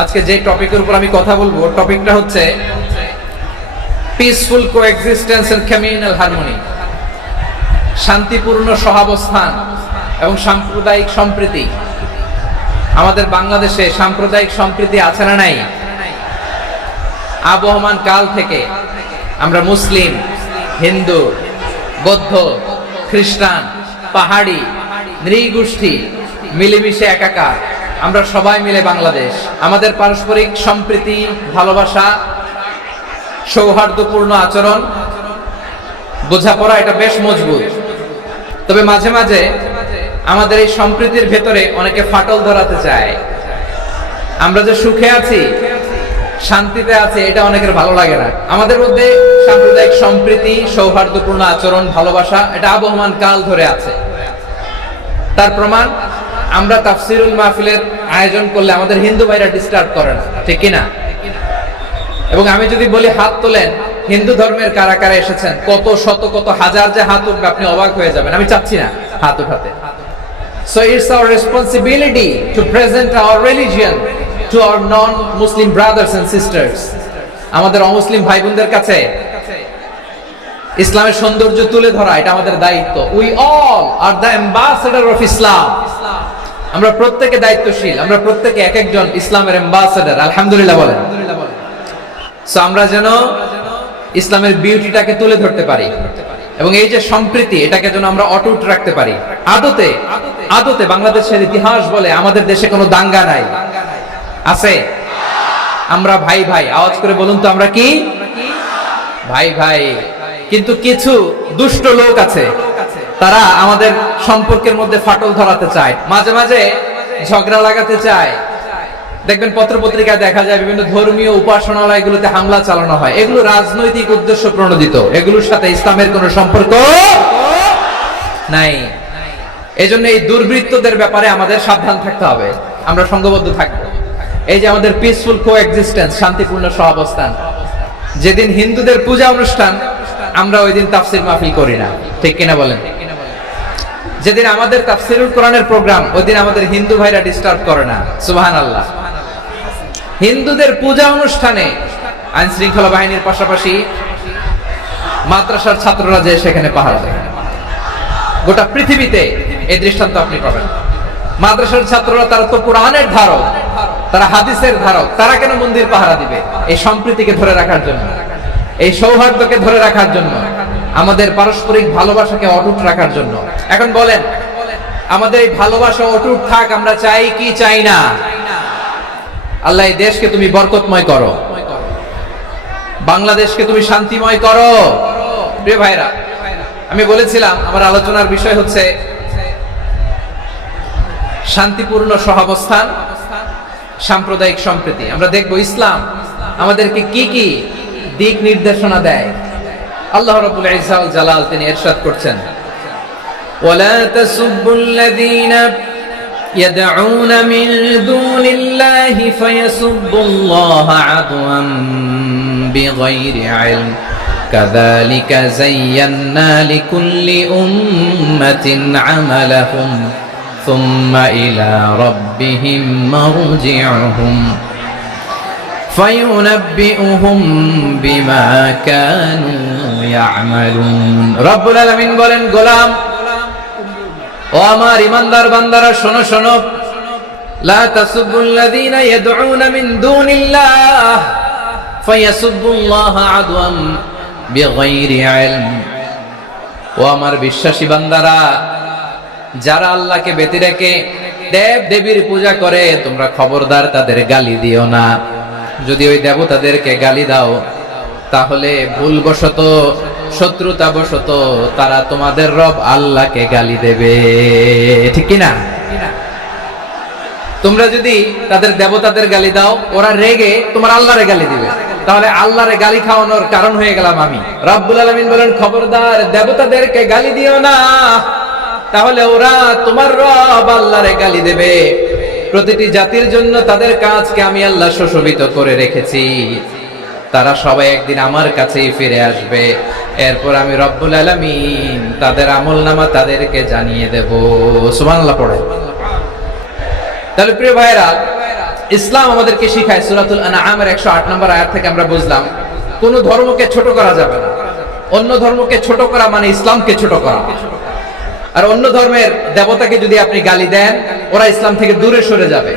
আজকে যে টপিকের উপর আমি কথা বলবো টপিকটা হচ্ছে peaceful coexistence and communal harmony, শান্তিপূর্ণ সহাবস্থান এবং সাম্প্রদায়িক সম্প্রীতি। আমাদের বাংলাদেশে সাম্প্রদায়িক সম্প্রীতি আছে না নাই? আবহমান কাল থেকে আমরা মুসলিম, হিন্দু, বৌদ্ধ, খ্রিস্টান, পাহাড়ি, নৃগোষ্ঠী মিলেমিশে একাকার, আমরা সবাই মিলে বাংলাদেশ। আমাদের পারস্পরিক সম্প্রীতি, ভালোবাসা, সৌহার্দ্যপূর্ণ আচরণ, বোঝাপড়া এটা বেশ মজবুত। তবে মাঝে মাঝে আমাদের এই সম্প্রীতির ভেতরে অনেকে ফাটল ধরাতে চায়। আমরা যে সুখে আছি, শান্তিতে আছে, এটা অনেকের ভালো লাগে না। আমাদের মধ্যে সাম্প্রদায়িক সম্প্রীতি, সৌহার্দ্যপূর্ণ আচরণ, ভালোবাসা এটা আবহমান কাল ধরে আছে। তার প্রমাণ আমরা তাফসিরুল মাহফিলের আয়োজন করলে আমাদের হিন্দু ভাইরা ডিস্টার্ব করে না, ঠিক কিনা? এবং আমি যদি বলি হাত তোলেন, হিন্দু ধর্মের কারা কারা এসেছেন, কত শত কত হাজার যে হাত উঠবে, আপনি অবাক হয়ে যাবেন। আমি চাচ্ছি না হাত উঠাতে। So it's our responsibility to present our religion to our non-Muslim brothers and sisters. আমাদের অমুসলিম ভাই বোনদের কাছে ইসলামের সৌন্দর্য তুলে ধরা এটা আমাদের দায়িত্ব। We all are the ambassador of Islam. আমরা প্রত্যেকে দায়িত্বশীল, আমরা প্রত্যেকে এক একজন ইসলামের অ্যাম্বাসেডর। আলহামদুলিল্লাহ বলেন। সো আমরা যেন ইসলামের বিউটিটাকে তুলে ধরতে পারি এবং এই যে সম্প্রীতি এটাকে যেন আমরা অটুট রাখতে পারি। আদতে বাংলাদেশের ইতিহাস বলে আমাদের দেশে কোনো দাঙ্গা নাই, আছে? আমরা ভাই ভাই, আওয়াজ করে বলুন তো আমরা কি ভাই ভাই। কিন্তু কিছু দুষ্ট লোক আছে, তারা আমাদের সম্পর্কের মধ্যে ফাটল ধরাতে চায়, মাঝে মাঝে ঝগড়া লাগাতে চায়। দেখবেন পত্রপত্রিকায় দেখা যায় বিভিন্ন ধর্মীয় উপাসনালয়গুলোতে হামলা চালানো হয়। এগুলো রাজনৈতিক উদ্দেশ্য প্রণোদিত, এগুলোর সাথে ইসলামের কোনো সম্পর্ক নাই। এজন্য এই দুর্বৃত্তদের ব্যাপারে আমাদের সাবধান থাকতে হবে, আমরা সংঘবদ্ধ থাকবো। এই যে আমাদের পিসফুল কোএক্সিস্টেন্স, শান্তিপূর্ণ সহাবস্থান। যেদিন হিন্দুদের পূজা অনুষ্ঠান, আমরা ওই দিন তাফসির মাহফিল করি না, ঠিক কিনা বলেন? যেদিন আমাদের তাফসিরুল কোরআনের প্রোগ্রাম, ওই দিন আমাদের হিন্দু ভাইরা ডিস্টার্ব করে না। সুবহানাল্লাহ। হিন্দুদের পূজা অনুষ্ঠানে আইন শৃঙ্খলা বাহিনীর পাশাপাশি মাদ্রাসার ছাত্ররা যে সেখানে পাহারা দেয়। গোটা পৃথিবীতে এই দৃষ্টান্ত আপনি পাবেন। মাদ্রাসার ছাত্ররা, তারা তো কোরআনের ধারক, তারা হাদিসের ধারক, তারা কেন মন্দির পাহারা দিবে? এই সম্প্রীতিকে ধরে রাখার জন্য, এই সৌহার্দ্যকে ধরে রাখার জন্য, আমাদের পারস্পরিক ভালোবাসাকে অটুট রাখার জন্য। এখন বলেন, আমাদের এই ভালোবাসা অটুট থাক, আমরা চাই কি চাই না? আল্লাহ এই দেশকে তুমি বরকতময় করো, বাংলাদেশকে তুমি শান্তিময় করো। প্রিয় ভাইরা, আমি বলেছিলাম আমার আলোচনার বিষয় হচ্ছে শান্তিপূর্ণ সহাবস্থান, সাম্প্রদায়িক সম্প্রীতি। আমরা দেখব ইসলাম আমাদেরকে কি কি দিক নির্দেশনা দেয়। আল্লাহ রাব্বুল ইজ্জা ওয়াল জালাল তিনি ইরশাদ করছেন, ওয়ালা তাসুবুল্লাযীনা ইয়াদউনা মিন দুনিল্লাহি ফায়াসুবুল্লাহা আদওয়ান বিগাইরি ইলম কাযালিকা যায়্যান্না লিকুল্লি উম্মাতিন আমালাহুম সুম্মা ইলা রাব্বিহিম মারজিউহুম ফায়ুনাব্বিউহুম বিমা কানু ইয়ামালুন। রব্বুল আলামিন বলেন, গোলাম ও আমার ইমানদার বান্দারা, শোনো শোনো, লা তাসুবুল্লাযীনা ইয়াদউনা মিন দুনিল্লাহ ফায়াসুবুল্লাহা আদওয়াম বিগাইরি ইলম। ও আমার বিশ্বাসী বান্দারা, যারা আল্লাহকে ব্যতি রেখে দেব দেবীর পূজা করে, তোমরা খবরদার তাদের গালি দিও না। যদি ওই দেবতাদেরকে গালি দাও, তাহলে ভুলবশত, শত্রুতাবশত তারা তোমাদের রব আল্লাহকে গালি দেবে, ঠিক কিনা? তোমরা যদি তাদের দেবতাদের গালি দাও, ওরা রেগে তোমার আল্লাহরে গালি দিবে, তাহলে আল্লাহরে গালি খাওয়ানোর কারণ হয়ে গেলাম আমি। রব্বুল আলামিন বলেন, খবরদার দেবতাদেরকে গালি দিও না, তাহলে ওরা তোমার রব আল্লাহরে গালি দেবে। প্রতিটি জাতির জন্য তাদের কাজকে আমি আল্লাহ সুশোভিত করে রেখেছি, তারা সবাই একদিন আমার কাছেই ফিরে আসবে। এরপর আমি রব্বুল আলামিন তাদের আমলনামা তাদেরকে জানিয়ে দেব। সুবহানাল্লাহ পড়ে। তাহলে প্রিয় ভাইরা, ইসলাম আমাদেরকে শিখায়, সূরাতুল আনআমের 108 নম্বর আয়াত থেকে আমরা বুঝলাম কোন ধর্মকে ছোট করা যাবে না। অন্য ধর্মকে ছোট করা মানে ইসলামকে ছোট করা। আর অন্য ধর্মের দেবতাকে যদি আপনি গালি দেন, ওরা ইসলাম থেকে দূরে সরে যাবে।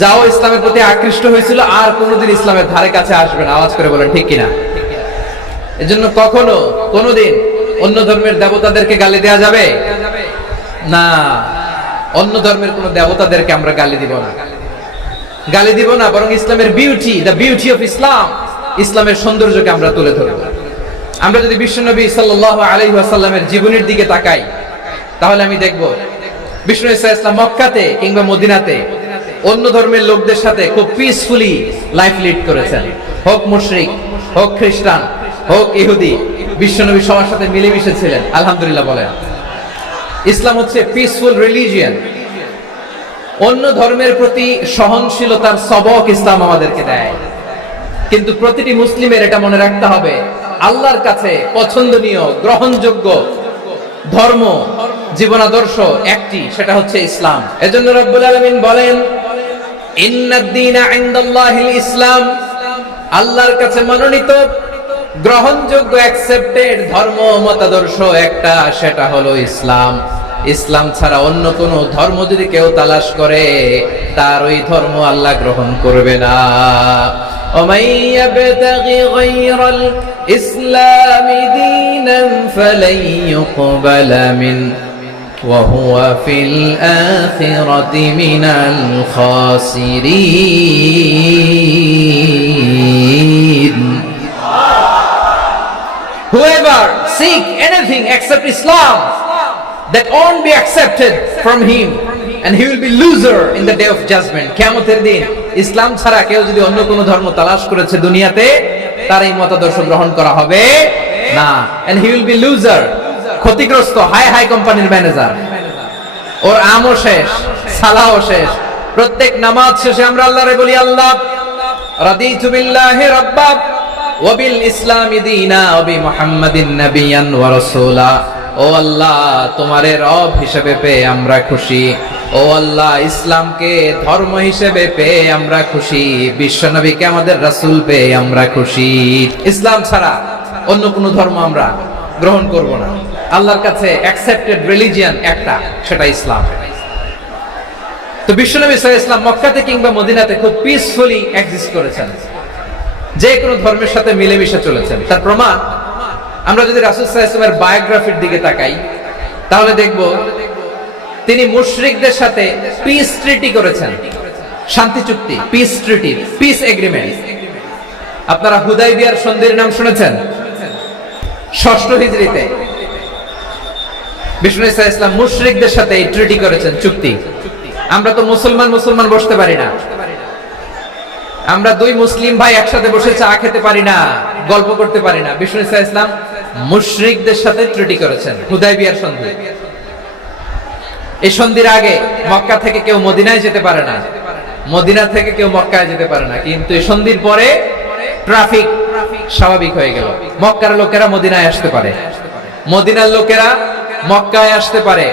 যাও ইসলামের প্রতি আকৃষ্ট হয়েছিল আর কোনোদিন ইসলামের ধারে কাছে আসবে না। আওয়াজ করে বলেন ঠিক কিনা? এজন্য কখনো কোনোদিন অন্য ধর্মের দেবতাদেরকে গালি দেয়া যাবে না। অন্য ধর্মের কোন দেবতাদেরকে আমরা গালি দিব না, গালি দিব না, বরং ইসলামের beauty, the beauty of Islam, ইসলামের সৌন্দর্যকে আমরা তুলে ধরব। আমরা যদি বিশ্বনবী সাল্লাল্লাহু আলাইহি ওয়াসাল্লামের জীবনের দিকে তাকাই, তাহলে আমি দেখব বিশ্বনবী সাল্লাল্লাহু আলাইহি ওয়াসাল্লাম মক্কাতে কিংবা মদিনাতে অন্য ধর্মের লোকদের সাথে খুব পিসফুলি লাইফ লিড করেছেন। হোক মুশরিক, হোক খ্রিস্টান, হোক ইহুদি, বিশ্বনবী সবার সাথে মিলেমিশে ছিলেন। আলহামদুলিল্লাহ বলেন। ইসলাম হচ্ছে পিসফুল রিলিজিয়ন। অন্য ধর্মের প্রতি সহনশীলতার সবক ইসলাম আমাদেরকে দেয়। কিন্তু প্রতিটি মুসলিমের এটা মনে রাখতে হবে, আল্লাহর কাছে পছন্দনীয় গ্রহণযোগ্য ধর্ম, জীবনাদর্শ একটি, সেটা হচ্ছে ইসলাম। এজন্য রব্বুল আলামিন বলেন, ইন্নাদ দীনা ইনদাল্লাহিল ইসলাম, আল্লাহর কাছে মনোনীত গ্রহণযোগ্য অ্যাকসেপ্টেড ধর্ম মতাদর্শ একটা, সেটা হলো ইসলাম। ইসলাম ছাড়া অন্য কোন ধর্ম যদি কেউ তালাশ করে, তার ওই ধর্ম আল্লাহ গ্রহণ করবে না। ومن يبتغي غير الإسلام دينا فلن يقبل منه وهو في الآخرة من الخاسرين. Whoever seek anything except Islam, that won't be accepted from him, and he will be loser in the day of judgment. কিয়ামতের দিন ইসলাম ছাড়া কেউ যদি অন্য কোন ধর্ম তালাশ করেছে দুনিয়াতে, তার এই মতাদর্শ গ্রহণ করা হবে না, and he will be loser, ক্ষতিগ্রস্ত, হাই হাই কোম্পানির ম্যানেজার। ওর আমও শেষ, সালাও শেষ। প্রত্যেক নামাজ শেষে আমরা আল্লাহরে বলি, আল্লাহ রাদিতু বিল্লাহি রাব্বা ওয়া বিল ইসলামি দীনা ওয়া বি মুহাম্মাদিন নাবিয়ান ওয়া রাসূলা। ও আল্লাহ, তোমারে রব হিসেবে পেয়ে আমরা খুশি। ও আল্লাহ, ইসলামকে ধর্ম হিসেবে পেয়ে আমরা খুশি। বিশ্বনবীকে আমাদের রাসূল পেয়ে আমরা খুশি। ইসলাম ছাড়া অন্য কোনো ধর্ম আমরা গ্রহণ করব না। আল্লাহর কাছে অ্যাকসেপ্টেড রিলিজিয়ন একটা, সেটা ইসলাম। তো বিশ্বনবী সাল্লাল্লাহু আলাইহি ওয়াসাল্লাম মক্কাতে কিংবা মদিনাতে খুব পিসফুলি এক্সিস্ট করেছেন, যে কোনো ধর্মের সাথে মিলেমিশে চলেছেন। তার প্রমাণ আমরা যদি রাসূল সাল্লাল্লাহু আলাইহি ওয়াসাল্লামের বায়োগ্রাফির দিকে তাকাই, তাহলে দেখব তিনি মুশরিকদের সাথে পিস ট্রিটি করেছেন, শান্তি চুক্তি, পিস ট্রিটি, পিস এগ্রিমেন্ট। আপনারা হুদাইবিয়ার সন্ধির নাম শুনেছেন? 6ষ্ঠ হিজরিতে বিষ্ণু ইসা ইসলাম মুশরিকদের সাথে এই ট্রিটি করেছেন, চুক্তি। আমরা তো মুসলমান বসতে পারি না, আমরা দুই মুসলিম ভাই একসাথে বসে চা খেতে পারি না, গল্প করতে পারি না। বিষ্ণু ইসা ইসলাম মুশরিকদের সাথে ট্রিটি করেছেন, হুদাইবিয়ার সন্ধি। এই সন্ধির আগে মক্কা থেকে কেউ মদিনায় যেতে পারে না, মদিনা থেকে কেউ মক্কায় যেতে পারে না। কিন্তু এই সন্ধির পরে ট্রাফিক স্বাভাবিক হয়ে গেল। মক্কার লোকেরা মদিনায় আসতে পারে, মদিনার লোকেরা মক্কায় আসতে পারে।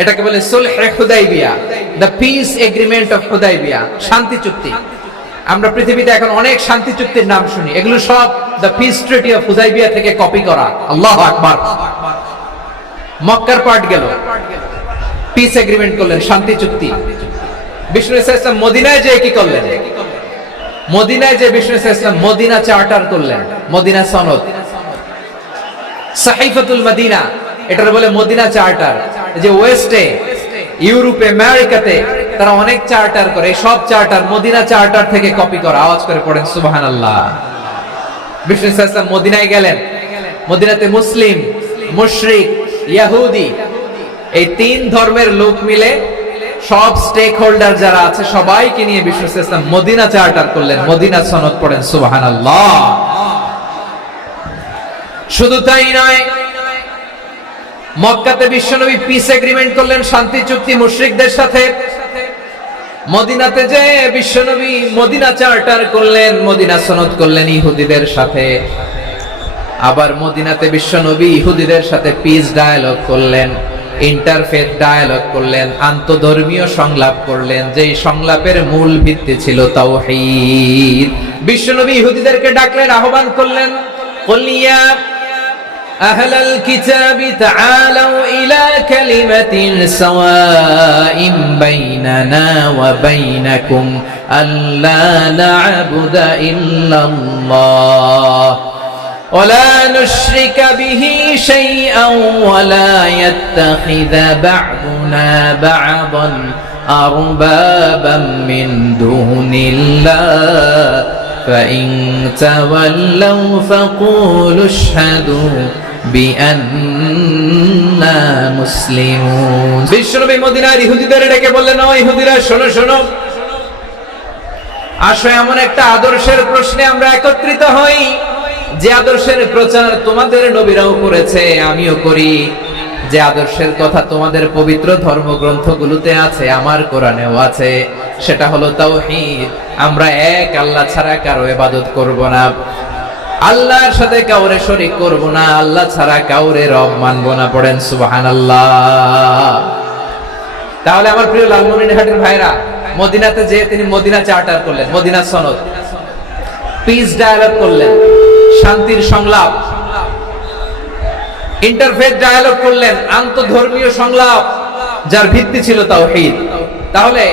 এটাকে বলে সুলহে Hudaybiyyah, the peace agreement of Hudaybiyyah, শান্তি চুক্তি। আমরা পৃথিবীতে এখন অনেক শান্তি চুক্তির নাম শুনি, এগুলো সব the piece treaty of Hudaibiya থেকে কপি করা। আল্লাহু আকবার। মক্কার পার্ট গেল, পিস এগ্রিমেন্ট করলেন, শান্তি চুক্তি। বিষ্ণু ইসলাম মদিনায় যে কি করলেন? মদিনায় যে বিষ্ণু ইসলাম মদিনা চার্টার করলেন, মদিনা সনদ, সাহিফাতুল মদিনা, এটার বলে মদিনা চার্টার। যে ওয়েস্টে, ইউরোপে, আমেরিকাতে তারা অনেক চার্টার করে, সব চার্টার মদিনা চার্টার থেকে কপি করা। আওয়াজ করে পড়েন সুবহানাল্লাহ। বিষ্ণু ইসলাম মদিনায় গেলেন, মদিনাতে মুসলিম, মুশরিক, ইহুদি, এই তিন ধর্মের লোক মিলে সব স্টেক হোল্ডার যারা আছে সবাইকে নিয়ে বিষ্ণু ইসলাম মদিনা চার্টার করলেন, মদিনা সনদ। পড়েন সুবহানাল্লাহ। শুধু তাই নয়, মক্কাতে বিশ্বনবী পিস এগ্রিমেন্ট করলেন, শান্তি চুক্তি মুশরিকদের সাথে। মদিনাতে যে বিশ্বনবী মদিনা চার্টার করলেন, মদিনা সনদ করলেন ইহুদিদের সাথে। আবার মদিনাতে বিশ্বনবী ইহুদিদের সাথে পিস ডায়ালগ করলেন। ইন্টারফেথ ডায়ালগ করলেন, আন্তধর্মীয় সংলাপ করলেন, যেই সংলাপের মূল ভিত্তি ছিল তাওহীদ। বিশ্বনবী ইহুদিদেরকে ডাকলেন, আহ্বান করলেন, কুল ইয়া আহলাল কিতাবি তাআলাউ ইলা কালিমাতিন সাওয়াইন বাইনানা ওয়া বাইনাকুম আল্লা না'বুদা ইল্লাল্লাহ ولا نشرك به شيئا ولا يتخذ بعضنا بعضا أربابا من دون الله فإن تولوا فقولوا اشهدوا بأننا مسلمون। বিশ্বনবী মদিনার ইহুদিদের ডেকে বললেন, ও ইহুদিরা, শোনো শোনো, আসো এমন একটা আদর্শের প্রশ্নে আমরা একত্রিত হই যে আদর্শের প্রচার তোমাদের নবীরাও করেছে, আমিও করি, যে আদর্শের কথা তোমাদের পবিত্র ধর্মগ্রন্থগুলোতে আছে, আমার কোরআনেও আছে, সেটা হলো তাওহীদ। আমরা এক আল্লাহ ছাড়া কারো ইবাদত করব না, আল্লাহর সাথে কাউরে শরীক করব না, আল্লাহ ছাড়া কাউরে রব মানব না। পড়েন সুবহানাল্লাহ। তাহলে আমার প্রিয় লালমনিরহাটের ভাইরা, মদিনাতে যে তিনি মদিনা চার্টার করলেন, মদিনা সনদ, পিস ডায়ালগ করলেন, শান্তির সংলাপ, ইন্টারফেথ ডায়ালগ করলেন, আন্তধর্মীয় সংলাপ, যার ভিত্তি ছিল তাওহীদ। তাহলে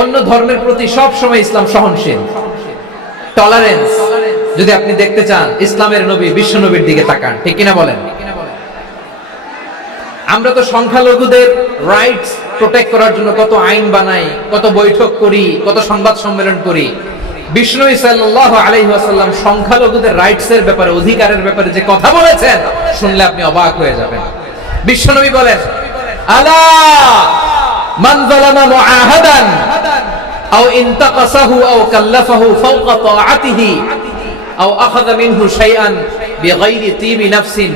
অন্য ধর্মের প্রতি সব সময় ইসলাম সহনশীল, টলারেন্স। যদি আপনি দেখতে চান ইসলামের নবী বিশ্ব নবীর দিকে তাকান, ঠিক কিনা বলেন? আমরা তো সংখ্যালঘুদের রাইটস প্রোটেক্ট করার জন্য কত আইন বানাই, কত বৈঠক করি, কত সংবাদ সম্মেলন করি। বিষ্ণু সাল্লাল্লাহু আলাইহি ওয়াসাল্লাম সংখ্যালঘুদের রাইটস এর ব্যাপারে, অধিকারের ব্যাপারে যে কথা বলেছেন, শুনলে আপনি অবাক হয়ে যাবেন। বিশ্বনবী বলেন, আলা মান যালামা মুআহাদান আও ইনতাকাসাহু আও কাল্লাফাহু ফাওকা তাআতিহি আও আখাযা মিনহু শাইআন বিগাইরি তিবি নাফসিন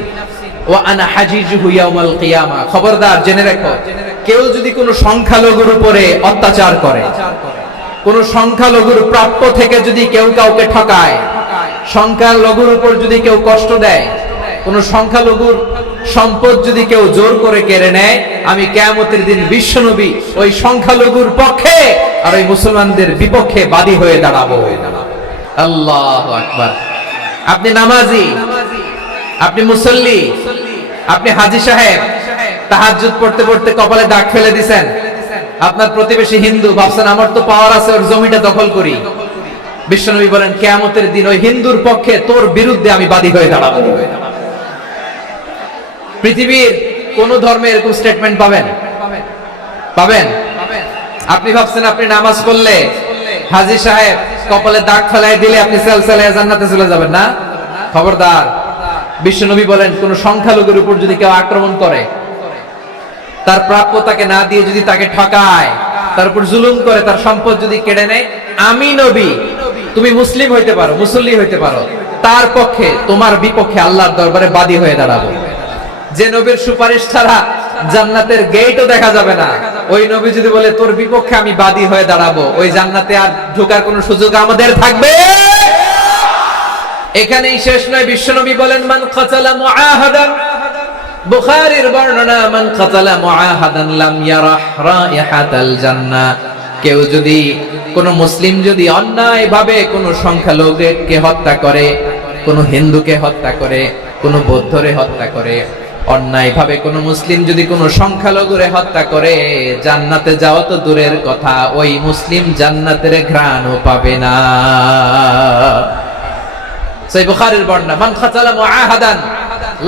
ওয়া আনা হাজিজুহু ইয়াউমাল কিয়ামা। খবরদার, জেনে রাখো, কেউ যদি কোনো সংখ্যালঘুর উপরে অত্যাচার করে, কোন সংখ্যালঘুর প্রাপ্য থেকে যদি কেউ কাউকে ঠকায়, সংখ্যালঘুর উপর যদি কেউ কষ্ট দেয়, কোন সংখ্যালঘুর সম্পদ যদি কেউ জোর করে কেড়ে নেয়, আমি কিয়ামতের দিন বিশ্বনবী ওই সংখ্যালঘুর পক্ষে আর ওই মুসলমানদের বিপক্ষে বাদী হয়ে দাঁড়াবো। আল্লাহু আকবার। আপনি নামাজি, আপনি মুসল্লি, আপনি হাজী সাহেব, তাহাজ্জুদ পড়তে পড়তে কপালে দাগ ফেলে দিবেন, আপনার প্রতিবেশী হিন্দু, ভাবছেন আমার তো পাওয়ার আছে, ওর জমিটা দখল করি। বিশ্বনবী বলেন, কিয়ামতের দিন ওই হিন্দুর পক্ষে তোর বিরুদ্ধে আমি বাদী হয়ে দাঁড়াবো। পৃথিবীর কোন ধর্মে এরকম স্টেটমেন্ট পাবেন? পাবেন? আপনি ভাবছেন আপনি নামাজ পড়লে হাজী সাহেব কপালে দাগ ফেলাই দিলে আপনি সেলসেলায় জান্নাতে চলে যাবেন না? খবরদার। বিশ্বনবী বলেন, কোন সংখ্যালঘুর উপর যদি কেউ আক্রমণ করে, তার প্রাপ্য তাকে না দিয়ে যদি তাকে ঠকায়, তার উপর জুলুম করে, তার সম্পদ যদি কেড়ে নেয়, আমি নবী, তুমি মুসলিম হইতে পারো, মুসল্লি হইতে পারো, তার পক্ষে তোমার বিপক্ষে আল্লাহর দরবারে বাদী হয়ে দাঁড়াবো। যে নবীর সুপারিশ ছাড়া জান্নাতের গেটও দেখা যাবে না, ওই নবী যদি বলে তোর বিপক্ষে আমি বাদী হয়ে দাঁড়াবো, ওই জান্নাতে আর ঢোকার কোনো সুযোগ আমাদের থাকবে? এখানেই শেষ নয়। বিশ্বনবী বলেন, মান কাতালা মুআহাদান, বুখারীর বর্ণনা, মান কাতালা মুআহাদান লাম ইয়ারাহ রাইহাতাল জান্নাহ। কেউ যদি, কোন মুসলিম যদি অন্যায়ভাবে কোন সংখ্যালঘুকে হত্যা করে, কোন হিন্দুকে হত্যা করে, কোন বৌদ্ধরে হত্যা করে, অন্যায়ভাবে কোন মুসলিম যদি কোন সংখ্যালঘুরে হত্যা করে, জান্নাতে যাওয়া তো দূরের কথা, ওই মুসলিম জান্নাতের ঘ্রাণও পাবে না। সহিহ বুখারীর বর্ণনা, মান কাতালা মুআহাদান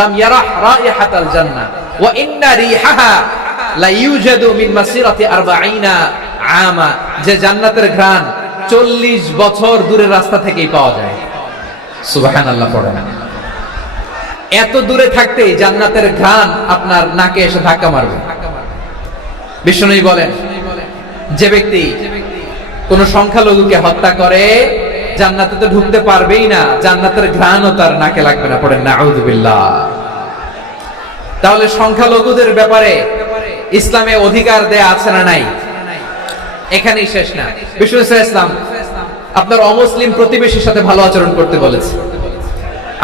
লাম ইয়ারাহ রাইহাতাল জান্নাহ ওয়া ইন্না রিহাহা লা ইউজাদু মিন মাসিরাতি 40 আমা। যে জান্নাতের ঘ্রাণ 40 বছর দূরের রাস্তা থেকেই পাওয়া যায়। সুবহানাল্লাহ পড়েন। এত দূরে থাকতেই জান্নাতের ঘ্রাণ আপনার নাকে এসে ধাক্কা মারবে। বিশ্বনবী বলেন, যে ব্যক্তি কোন সংখ্যালঘুকে হত্যা করে, জান্নাতে তো ঢুকতে পারবেই না, জান্নাতের ঘ্রাণও তার নাকে লাগবে না। পড়েন নাউযুবিল্লাহ। তাহলে সংখ্যালঘুদের ব্যাপারে ইসলামে অধিকার দেয়া আছে না নাই? এখানেই শেষ না। বিষ্ণু ইসলাম আপনার অমুসলিম প্রতিবেশীর সাথে ভালো আচরণ করতে বলেছে।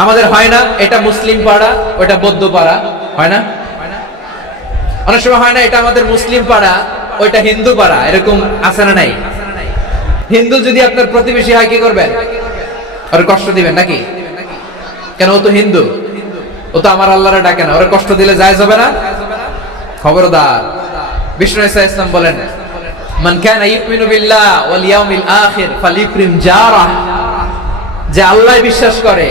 আমাদের হয় না, এটা মুসলিম পাড়া, ওটা বৌদ্ধ পাড়া, হয় না? অনেক সময় হয় না এটা আমাদের মুসলিম পাড়া, ওইটা হিন্দু পাড়া, এরকম আছে না নাই? হিন্দু যদি আপনার প্রতিবেশী হয় কি করবেন? ওর কষ্ট দিবেন নাকি? কেন? ও তো হিন্দু, ও তো আমার আল্লাহরে ডাকে না, ওরে কষ্ট দিলে জায়েজ হবে না? খবরদার। বিষ্ণু ইসা ইসলাম বলেন, মান কানা ইউমিনু বিল্লাহ ওয়াল ইয়াউমিল আখির ফালিউকরিম জারাহ, যে আল্লাহ বিশ্বাস করে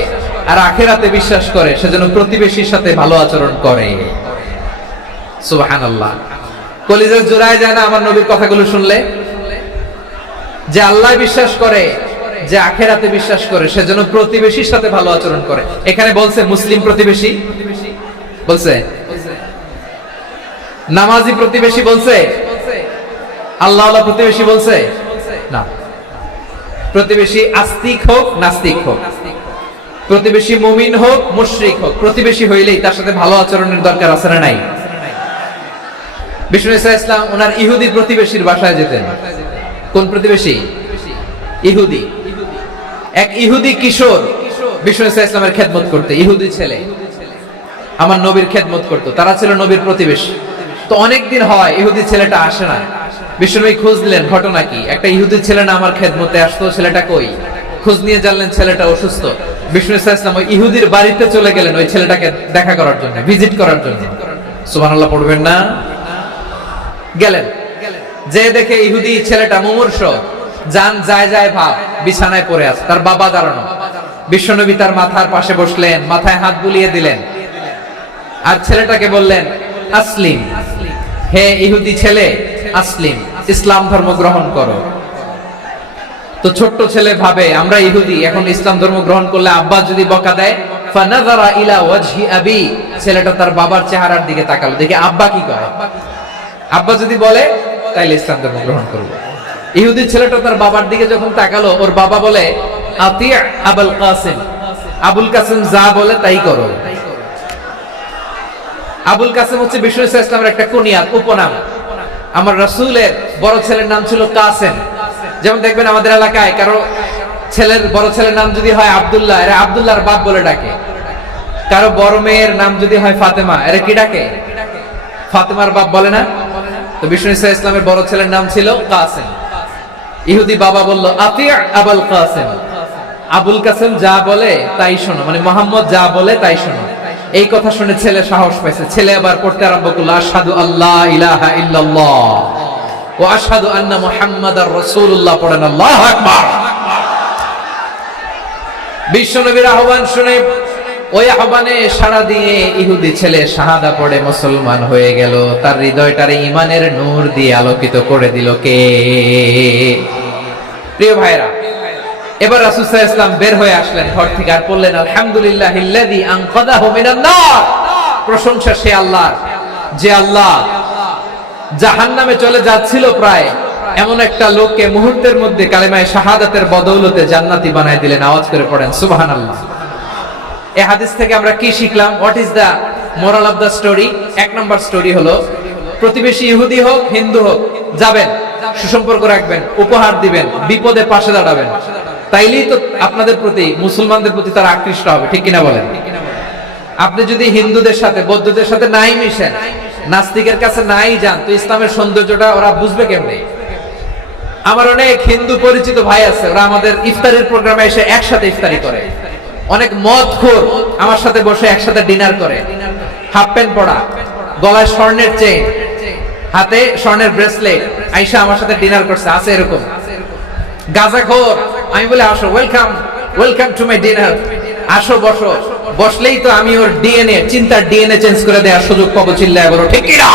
আর আখিরাতে বিশ্বাস করে সে যেন প্রতিবেশীর সাথে ভালো আচরণ করে। সুবহানাল্লাহ। কলিজা জোড়ায় যায় না আমার নবীর কথাগুলো শুনলে? যে আল্লাহ বিশ্বাস করে, যে আখিরাতে বিশ্বাস করে সে যেন প্রতিবেশীর সাথে ভালো আচরণ করে। এখানে বলছে মুসলিম প্রতিবেশী বলছে, নামাজি প্রতিবেশী বলছে, আল্লাহওয়ালা প্রতিবেশী বলছে না। প্রতিবেশী আস্তিক হোক নাস্তিক হোক, প্রতিবেশী মুমিন হোক মুশরিক হোক, প্রতিবেশী হইলেই তার সাথে ভালো আচরণের দরকার আছে না নাই? বিষ্ণু ইসা ইসলাম ওনার ইহুদি প্রতিবেশীর বাসায় যেতেন। কোন প্রতিবেশী? ইহুদি। এক ইহুদি কিশোর বিষ্ণু ইসা ইসলামের খেদমত করতে, ইহুদি ছেলে আমার নবীর খেদমত করতো, তারা ছিল নবীর প্রতিবেশী। তো অনেকদিন হয় ইহুদি ছেলেটা আসে না। বিষ্ণুনবী খোঁজ দিলেন, ঘটনা কি? একটা ইহুদি ছেলে না আমার খেদমতে আসতো, ছেলেটা কই? খোঁজ নিয়ে জানলেন ছেলেটা অসুস্থ। বিষ্ণু ইসা ইসলাম ওই ইহুদির বাড়িতে চলে গেলেন ওই ছেলেটাকে দেখা করার জন্য, ভিজিট করার জন্য। সুবহানাল্লাহ পড়বেন না? গেলেন, যে দেখে ইহুদি ছেলেটা মুমূর্ষ, জান যায় যায় ভাব, বিছানায় পড়ে আছে, তার বাবা দাঁড়ানো। বিশ্বনবী তার মাথার পাশে বসলেন, মাথায় হাত বুলিয়ে দিলেন আর ছেলেটাকে বললেন, আসলিম, হে ইহুদি ছেলে, আসলিম, ইসলাম ধর্ম গ্রহণ করো। তো ছোট্ট ছেলে ভাবে আমরা ইহুদি, এখন ইসলাম ধর্ম গ্রহণ করলে আব্বা যদি বকা দেয়, ফানাযারা ইলা ওয়াজহি আবি, ছেলেটা তার বাবার চেহারার দিকে তাকালো, দেখে আব্বা কি কয়। আব্বা যদি বলে তাইলে ইসলাম ধর্ম গ্রহণ করব। ইহুদি ছেলেটা তার বাবার দিকে যখন তাকালো, ওর বাবা বলে, আতি আবুল কাসিম, আবুল কাসিম যা বলে তাই করো। আবুল কাসিম হচ্ছে বিষ্ণু ইসা ইসলামের একটা কুনিয়াত, উপনাম। আমার রাসূলের বড় ছেলের নাম ছিল কাসেম। যেমন দেখবেন আমাদের এলাকায় কারো ছেলের বড় ছেলের নাম যদি হয় আব্দুল্লাহ, এরা আব্দুল্লাহর বাপ বলে ডাকে। কারো বড় মেয়ের নাম যদি হয় ফাতেমা, এরা কি ডাকে? ফাতেমার বাপ বলে না? তো বিষ্ণু ইসা ইসলামের বড় ছেলের নাম ছিল কাসেম। ইহুদি বাবা বলল, আতি আবুল কাসেম, আবুল কাসেম যা বলে তাই শোনো, মানে মোহাম্মদ যা বলে তাই শোনো। এই কথা শুনে ছেলে সাহস পাইছে, ছেলে আবার পড়তে আরম্ভ করলো, আশহাদু আল্লাহ ইলাহা ইল্লাল্লাহ ওয়া আশহাদু আন্না মুহাম্মাদার রাসূলুল্লাহ, পড়েন আল্লাহু আকবার। বিশ্বনবীর আহ্বান শুনে ওই আহ্বানে সাড়া দিয়ে ইহুদি ছেলে শাহাদা পড়ে মুসলমান হয়ে গেল। তার হৃদয়টারে ঈমানের নূর দিয়ে আলোকিত করে দিল কে? প্রিয় ভাইরা, এবার রাসূল সাল্লাল্লাহু আলাইহি ওয়াসাল্লাম বের হয়ে আসলেন ঘর থেকে আর বললেন, আলহামদুলিল্লাহিল্লাযী আনকাযাহু মিনান নার, প্রশংসা সে আল্লাহর যে আল্লাহ জাহান্নামে চলে যাচ্ছিল প্রায় এমন একটা লোককে মুহূর্তের মধ্যে কালেমায়ে শাহাদাতের বদৌলতে জান্নাতি বানায় দিলেন। আওয়াজ করে পড়েন সুবহানাল্লাহ। এই হাদিস থেকে আমরা কি শিখলাম? What is the moral of the story? এক নম্বর স্টোরি হলো, প্রতিবেশী ইহুদি হোক হিন্দু হোক, যাবেন, সুসম্পর্ক রাখবেন, উপহার দিবেন, বিপদে পাশে দাঁড়াবেন, তাইলেই তো আপনাদের প্রতি, মুসলমানদের প্রতি তারা আকৃষ্ট হবে, ঠিক কিনা বলেন? আপনি যদি হিন্দুদের সাথে বৌদ্ধদের সাথে নাই মিশেন, নাস্তিকের কাছে নাই যান, তো ইসলামের সৌন্দর্যটা ওরা বুঝবে কেমনে? আমার অনেক হিন্দু পরিচিত ভাই আছে, ওরা আমাদের ইফতারের প্রোগ্রামে এসে একসাথে ইফতারি করে। অনেক মদখোর আমার সাথে বসে একসাথে ডিনার করে, হাফ প্যান্ট পরা, গলায় স্বর্ণের চেইন, হাতে স্বর্ণের ব্রেসলেট, আইসা আমার সাথে ডিনার করছে, আছে এরকম। গাঁজাখোর, আমি বলে আসো, welcome welcome to my dinner, আসো বসো, বসলেই তো আমি ওর ডিএনএ, চিন্তার ডিএনএ চেঞ্জ করে দেওয়ার সুযোগ পাবো, চিল্লায় বলো ঠিক কি না?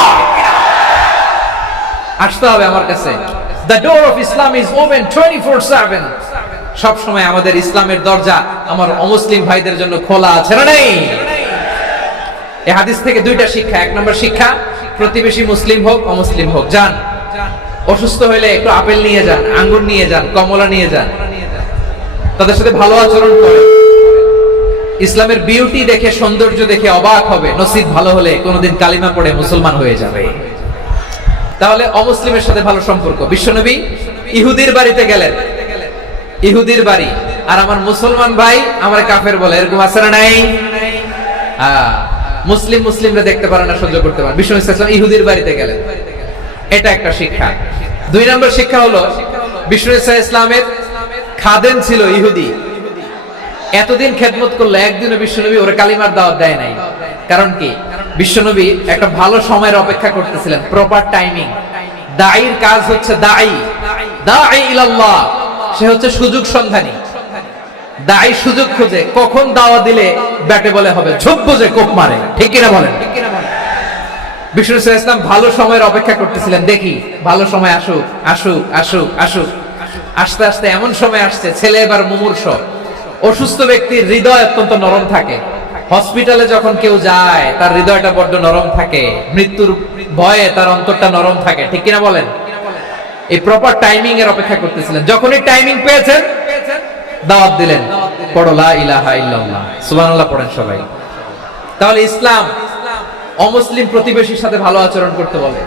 আসতে হবে আমার কাছে। The door of Islam is open 24/7. সব সময় আমাদের ইসলামের দরজা আমার অমুসলিম ভাইদের জন্য খোলা আছে না নেই? এই হাদিস থেকে দুইটা শিক্ষা। এক নম্বর শিক্ষা, প্রতিবেশী মুসলিম হোক অমুসলিম হোক, যান, অসুস্থ হইলে একটু আপেল নিয়ে যান, আঙ্গুর নিয়ে যান, কমলা নিয়ে যান, তাদের সাথে ভালো আচরণ করেন। ইসলামের বিউটি দেখে, সৌন্দর্য দেখে অবাক হবে, নসিব ভালো হলে কোনোদিন কালিমা পড়ে মুসলমান হয়ে যাবে। তাহলে অমুসলিমের সাথে ভালো সম্পর্ক। বিশ্বনবী ইহুদির বাড়িতে গেলেন, ইহুদির বাড়ি, আর আমার মুসলমান ভাই আমার কাফের বলে, এরকম আছে না নাই? মুসলিমরা দেখতে পারে না, সহ্য করতে পারে। বিষ্ণু ইসলাম ইহুদির বাড়িতে গেলেন, এটা একটা শিক্ষা। 2 নম্বর শিক্ষা হলো বিষ্ণু ইসলামের খাদেম ছিল ইহুদি, এতদিন খেদমত করলো, একদিনও বিশ্বনবী ওরে কালিমার দাওয়াত দেয় নাই। কারণ কি? বিশ্বনবী একটা ভালো সময়ের অপেক্ষা করতেছিলেন, প্রপার টাইমিং। দাঈর কাজ হচ্ছে দাঈ ইলাল্লাহ, সে হচ্ছে সুযোগ সন্ধানী। দাঈ সুযোগ খোঁজে, কখন দাওয়াত দিলে ব্যাটে বলে হবে, ঝোপ বুঝে কোপ মারে, ঠিক কিনা বলেন? বিষ্ণু ইসলাম ভালো সময়ের অপেক্ষা করতেছিলেন, দেখি ভালো সময় আসুক আসুক আসুক আসুক। আস্তে আস্তে এমন সময় আসছে, ছেলে এবার মুমূর্ষ। অসুস্থ ব্যক্তির হৃদয় অত্যন্ত নরম থাকে, হসপিটালে যখন কেউ যায় তার হৃদয়টা বড্ড নরম থাকে, মৃত্যুর ভয়ে তার অন্তরটা নরম থাকে, ঠিক কিনা বলেন? এই প্রপার টাইমিং এর অপেক্ষা করতেছিলেন, যখনই টাইমিং পেয়েছেন দাওয়াত দিলেন, পড়ো লা ইলাহা ইল্লাল্লাহ, সুবহানাল্লাহ পড়েন সবাই। তাহলে ইসলাম অমুসলিম প্রতিবেশীর সাথে ভালো আচরণ করতে বলে।